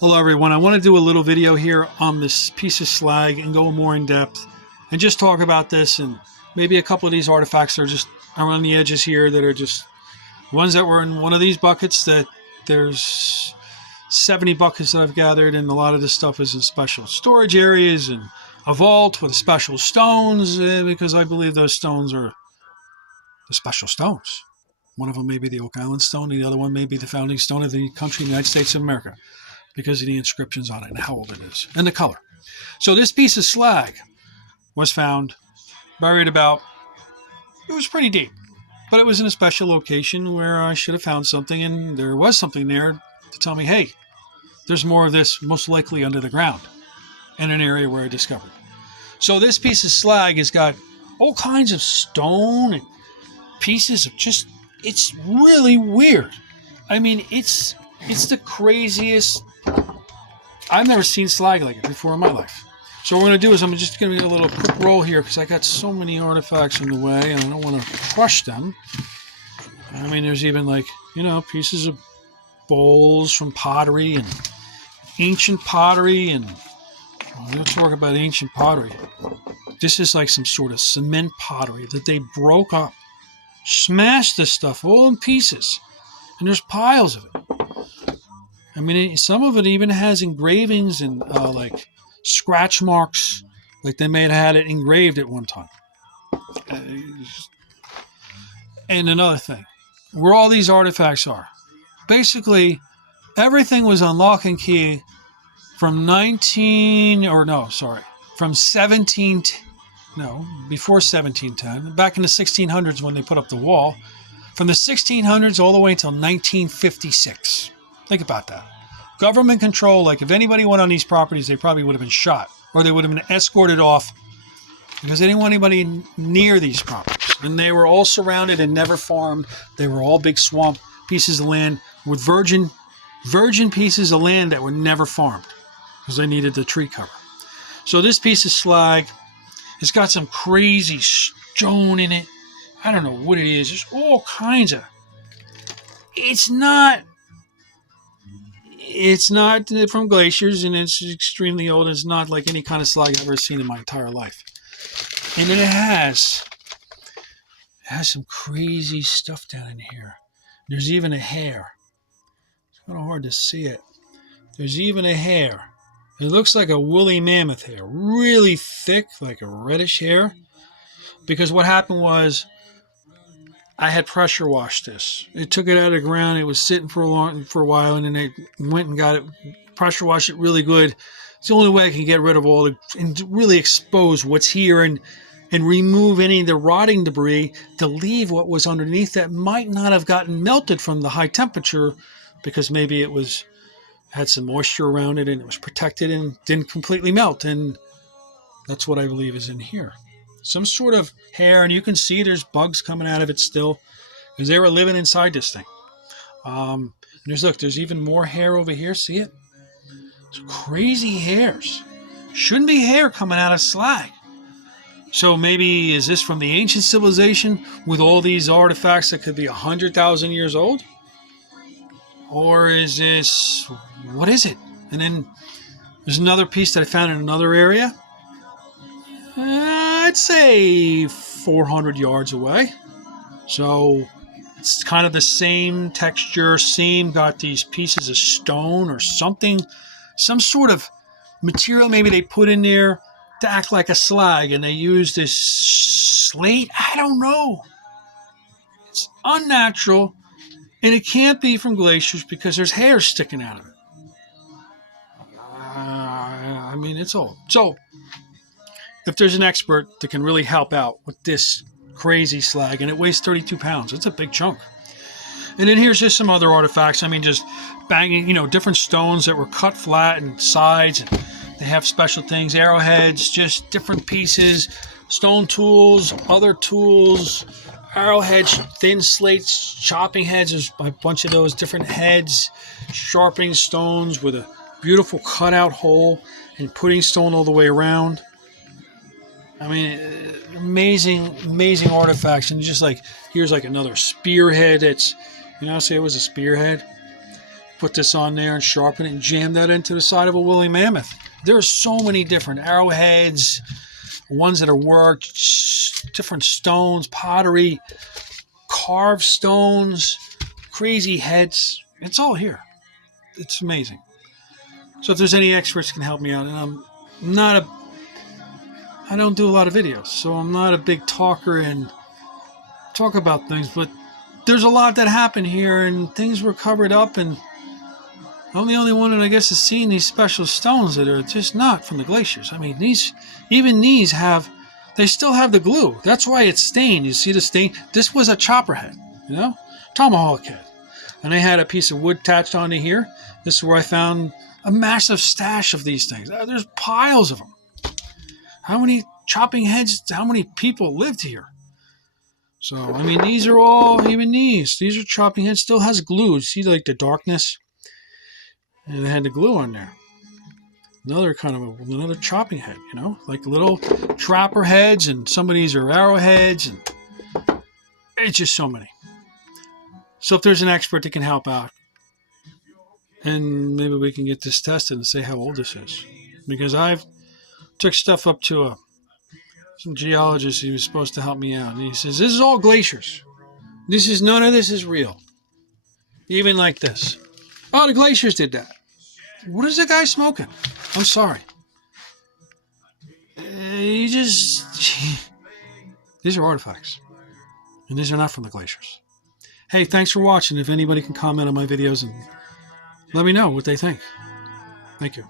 Hello everyone, I want to do a little video here on this piece of slag and go more in depth and just talk about this and maybe a couple of these artifacts that are just around the edges here that are just ones that were in one of these buckets. That there's 70 buckets that I've gathered, and a lot of this stuff is in special storage areas and a vault with special stones, because I believe those stones are the special stones. One of them may be the Oak Island stone, and the other one may be the founding stone of the country, United States of America, because of the inscriptions on it and how old it is and the color. So this piece of slag was found buried about, it was pretty deep, but it was in a special location where I should have found something, and there was something there to tell me, hey, there's more of this most likely under the ground in an area where I discovered. So this piece of slag has got all kinds of stone and pieces of just, it's really weird. I mean, it's the craziest. I've never seen slag like it before in my life. So what we're going to do is I'm just going to get a little quick roll here because I got so many artifacts in the way and I don't want to crush them. I mean, there's even pieces of bowls from pottery and ancient pottery. And let's talk about ancient pottery. This is like some sort of cement pottery that they broke up, smashed this stuff all in pieces. And there's piles of it. I mean, some of it even has engravings and like scratch marks, like they may have had it engraved at one time. And another thing, where all these artifacts are, basically everything was on lock and key from before 1710, back in the 1600s when they put up the wall, from the 1600s all the way until 1956. Think about that. Government control, like if anybody went on these properties, they probably would have been shot or they would have been escorted off because they didn't want anybody near these properties. And they were all surrounded and never farmed. They were all big swamp pieces of land with virgin pieces of land that were never farmed because they needed the tree cover. So this piece of slag has got some crazy stone in it. I don't know what it is. There's all kinds of. It's not from glaciers, and it's extremely old. It's not like any kind of slag I've ever seen in my entire life. And then it has some crazy stuff down in here. There's even a hair. It's kind of hard to see it. There's even a hair. It looks like a woolly mammoth hair, really thick, like a reddish hair. Because what happened was, I had pressure washed this. It took it out of the ground. It was sitting for a while, and then they went and got it, pressure washed it really good. It's the only way I can get rid of and really expose what's here and remove any of the rotting debris to leave what was underneath that might not have gotten melted from the high temperature, because maybe it had some moisture around it and it was protected and didn't completely melt. And that's what I believe is in here. Some sort of hair, and you can see there's bugs coming out of it still because they were living inside this thing. There's even more hair over here. See it? It's crazy hairs. Shouldn't be hair coming out of slag. So maybe is this from the ancient civilization with all these artifacts that could be 100,000 years old? Or is this, what is it? And then there's another piece that I found in another area. I'd say 400 yards away. So it's kind of the same texture, got these pieces of stone or something, some sort of material maybe they put in there to act like a slag, and they use this slate. I don't know. It's unnatural, and it can't be from glaciers because there's hair sticking out of it. I mean, it's old. So if there's an expert that can really help out with this crazy slag, and it weighs 32 pounds, it's a big chunk. And then here's just some other artifacts. I mean, just banging, different stones that were cut flat and sides. And they have special things, arrowheads, just different pieces, stone tools, other tools, arrowheads, thin slates, chopping heads. There's a bunch of those different heads, sharpening stones with a beautiful cutout hole and putting stone all the way around. I mean, amazing artifacts. And just like, here's like another spearhead. Say it was a spearhead. put this on there and sharpen it and jam that into the side of a woolly mammoth. There are so many different arrowheads, ones that are worked, different stones, pottery, carved stones, crazy heads. It's all here. It's amazing. So if there's any experts can help me out, and I don't do a lot of videos, so I'm not a big talker and talk about things, but there's a lot that happened here, and things were covered up, and I'm the only one that I guess has seen these special stones that are just not from the glaciers. I mean, these they still have the glue. That's why it's stained. You see the stain? This was a chopper head, tomahawk head. And I had a piece of wood attached onto here. This is where I found a massive stash of these things. There's piles of them. How many chopping heads, how many people lived here? So, I mean, these are all, even these are chopping heads, still has glue. See, like the darkness? And it had the glue on there. Another chopping head, like little trapper heads, and some of these are arrowheads, and it's just so many. So if there's an expert that can help out, and maybe we can get this tested and say how old this is. Because I've took stuff up to some geologist. He was supposed to help me out, and he says, this is all glaciers. None of this is real. Even like this. Oh, the glaciers did that. What is that guy smoking? I'm sorry. These are artifacts. And these are not from the glaciers. Hey, thanks for watching. If anybody can comment on my videos and let me know what they think. Thank you.